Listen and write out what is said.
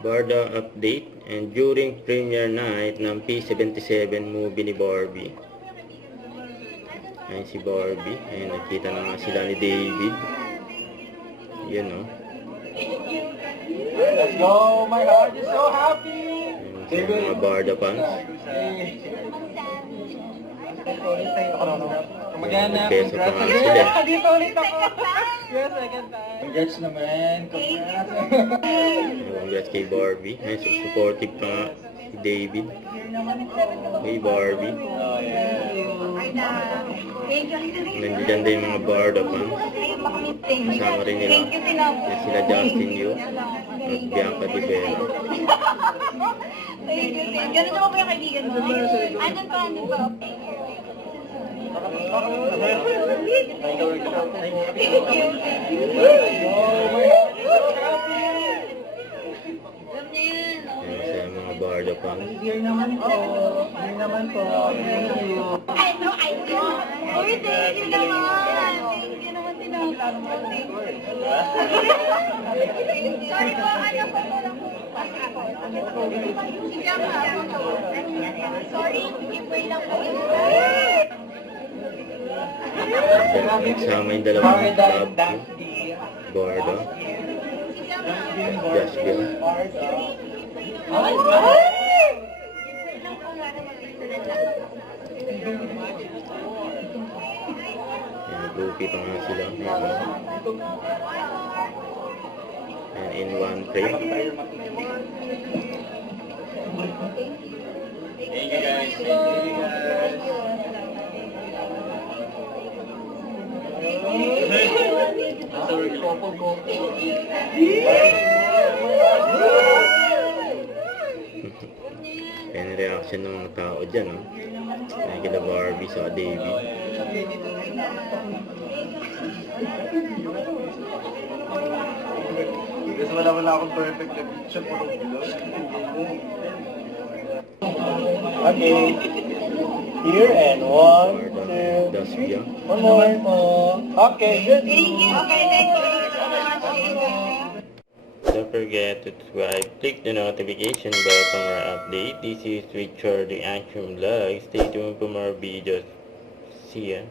Barda update and during premiere night ng P77 movie ni Barbie. Ayun si Barbie. Ayun, nakita na nga sila ni David. Yun o. Let's go! My heart is so happy! Ayun sa mga Barda fans. Magana, Nagpeso pa nga sila. Dito ulit ako. Yes, second time. Congrats naman. Congrats. Congrats kay Barbie. Ayun, supportive pa nga si David. Kay Barbie. Nandiyan din yung mga Barda fans. Kasama rin nila. Yan sila Justin Yu at Bianca Di Bella. Ganun ako ba yung kaibigan mo? Andun pa. Yan sa mga Barda fans. Here naman po. Thank you. I know. Uy, thank you naman. Thank you naman tinawag. Sorry po, ano po Sorry, giveaway lang po yun. Nagsama yung dalawang love team. Barda. Josh Bill. Nag-groupie pa nga sila. And in one frame. Thank you guys. Sorry, couple ko. Ayan yung reaction ng mga tao dyan, no? Ayan kila Barbie sa David. Kasi wala akong perfect na picture po. Okay. Here and 1, 2, 3. One more. Okay, good. Okay, thank you so much. Don't forget to subscribe, click the notification bell for more update. This is Richard the Action Vlog. Stay tuned for more videos. See ya.